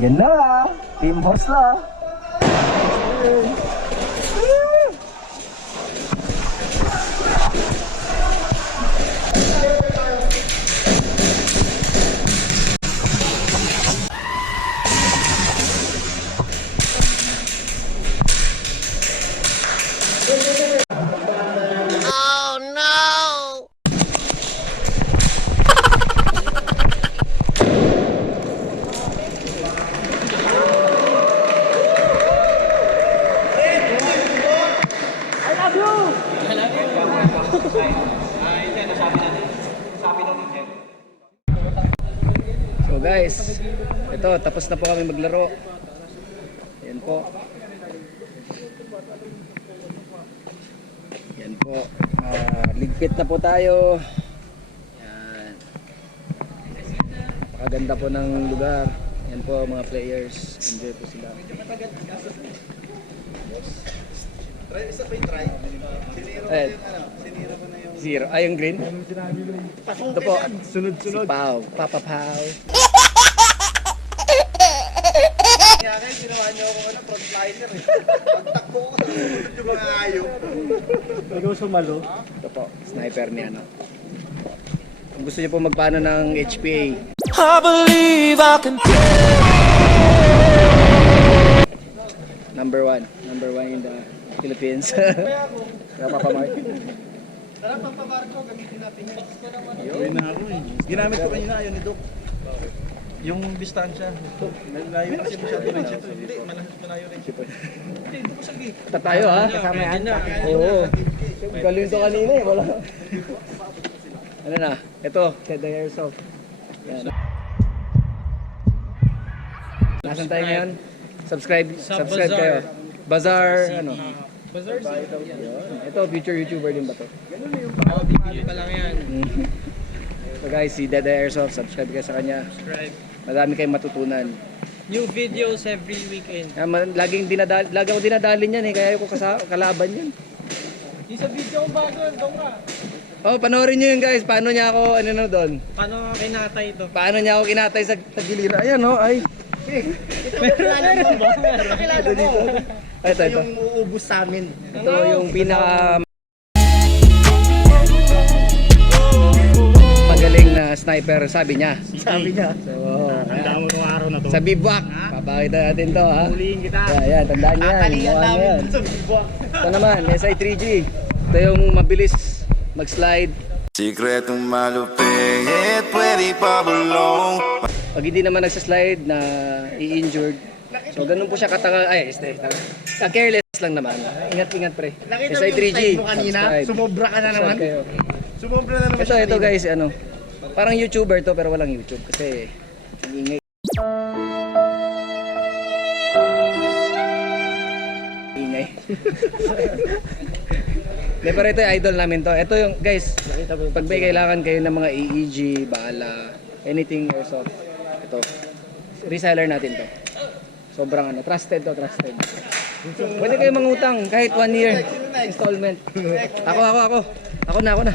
Yan na, team host na. So guys, ito tapos na po kami maglaro. Yan po. Yan po. Ligpit na po tayo. Yan. Napakaganda po ng lugar. Yan po mga players. Enjoy po sila. Isa pa yung try. Sinira ko na yung... Zero. Ay, yung green? Ito po. Sunod-sunod. Si Pao. Papa Pao. Kaya kayo, ginawa niyo ako frontliner eh. Pagtakbo ko sa sumunod yung mga ayaw. Ikaw sumalo? Ito po. Sniper niya, no? Kung gusto niyo po magpano ng HPA. I believe I can Number one in the Philippines. Kaya papamark. Tara, papamark ko, gamitin natin yan. Yun na ako eh. Ginamit ko kanina, yun ni Doc. Yung distansya. Malayo kasi masyado rin siya. Hindi, malayo rin siya. Hindi, ito ko sa gate. Tayo ha, kasama yan. Oo. Galing to kanina eh, wala. Ano na, ito, the Airsoft. Yan. Nasaan tayo ngayon? Subscribe kayo. Bazaar, ano? Bazaar City. Ito, future YouTuber din ba to? Bibili pa lang yan. So guys, si Dada Airsoft, subscribe kayo sa kanya. Subscribe. Madami kayong matutunan. New videos every weekend. Lagi ako dinadalin yan eh, kaya ko kalaban yan. Yung sa video kong bago, doon ka. Oh, panoorin nyo yun guys, paano niya ako, doon? Paano kinatay ito? Paano niya ako kinatay sa tagiliran? Ayan oh, ay. Kilala mo. Ito. Yung uubos sa amin. Ito yung pinaka magaling na sniper, sabi niya. So, Tanda mo nung araw na to. sa bivouac, papakita natin to ha. Huliin kita. Ayan, tandaan niyo yan. Tatalian Mukha namin yan. sa bivouac. Ito naman, SI3G. Ito yung mabilis mag-slide. Sikretong malupit, pwede pa bulong. Pag hindi naman nagsaslide na i-injured. So ganun po siya katanga. Ay, careless lang naman. Ingat-ingat pre. Nakita mo yung SI3G. slide mo kanina? Subscribe. Sumobra ka na naman. Subscribe kayo. Sumobra na naman Ito guys, parang YouTuber to pero walang YouTube kasi ingay. Ingay. Hindi, pero ito yung idol namin to. Ito yung, guys, pag may kailangan kayo ng mga AEG, bala, anything airsoft, ito. Reseller natin to. Sobrang trusted to, trusted. Pwede kayo mangutang kahit 1 year installment. Ako na.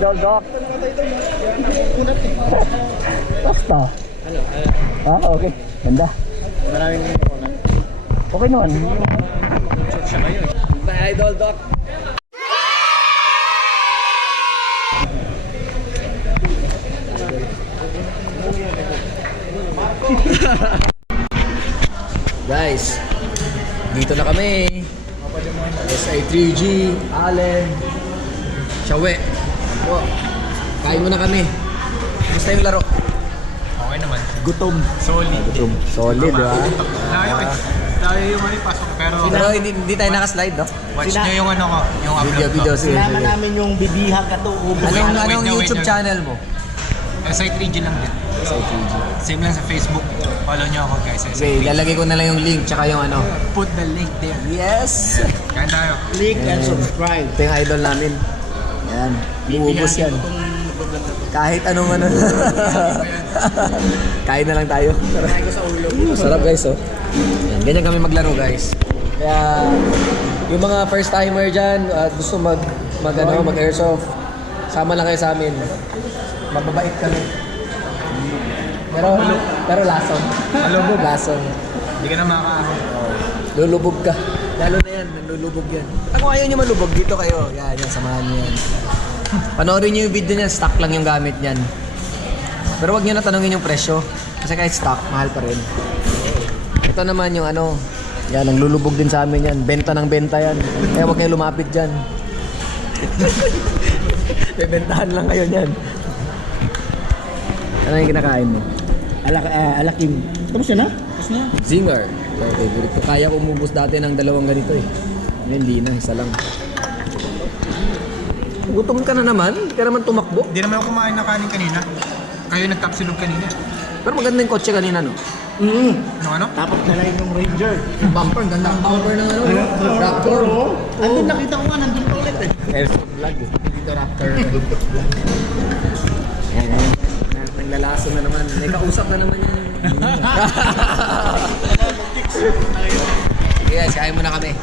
Idol Doc. Basta. Ano? Ah, okay. Ganda. Maraming kunat. Okay naman. Shoot siya kayo. Bye, Idol Doc. Guys, dito na kami. SI3G, Allen, Shawe. So, kain muna kami. Gusto yung laro? Okay naman. Gutom. Solid. Solid, di ba? Layo eh. Layo yung pasok. Pero Pero hindi tayo nakaslide, no? watch nyo yung ano ko. Yung upload Video, ko. sige. Sinama namin yung bibihag at ubos. Anong YouTube channel mo? SI3G lang din. SI3G. Same lang sa Facebook. Follow nyo ako guys. Okay, lalagay ko na lang yung link tsaka yung ano. Put the link there. Yes! Kain tayo. Click and subscribe. Ito yung idol namin. Yan. Uubos yan. Kahit anong ano. Kain na lang tayo. Kain ko sa ulo. Sarap guys, oh. Yan, ganyan kami maglaro guys. Kaya yung mga first timer dyan at gusto mag airsoft, sama lang kayo sa amin. Mababait kami. Pero lason. Malubog. Lason. Hindi ka na makakaahon. Lulubog ka. Lalo na yan, nalulubog yan. Kung ayaw nyo malubog, dito kayo. Yan, samahan nyo yan. Panoorin nyo yung video niyan, stock lang yung gamit niyan. Pero wag nyo na tanongin yung presyo. Kasi kahit stock, mahal pa rin. Ito naman yung ano, yan, naglulubog din sa amin yan. Benta ng benta yan. Kaya wag kayo lumapit dyan. May bentahan lang kayo niyan. Ano yung kinakain mo? Alakim. Tapos yun na? Zinger. Okay, favorite ko. Kaya ko umubos dati ng 2 ganito eh. Ngayon, hindi na. Isa lang. Gutom ka na naman? Hindi ka naman tumakbo? Hindi naman ako kumain ng kanin kanina. Kayo nagtapsilog kanina. Pero maganda yung kotse kanina, no? Ano? Tapos na lang yung Ranger. Bumper, ganda ang bumper ng ano, no? Raptor. Andun nakita ko nga, nandun pa ulit eh. Airsoft vlog eh. Dito Raptor. Ayan. Naglalaso na naman. May kausap na naman yan. Okay guys, kain muna kami.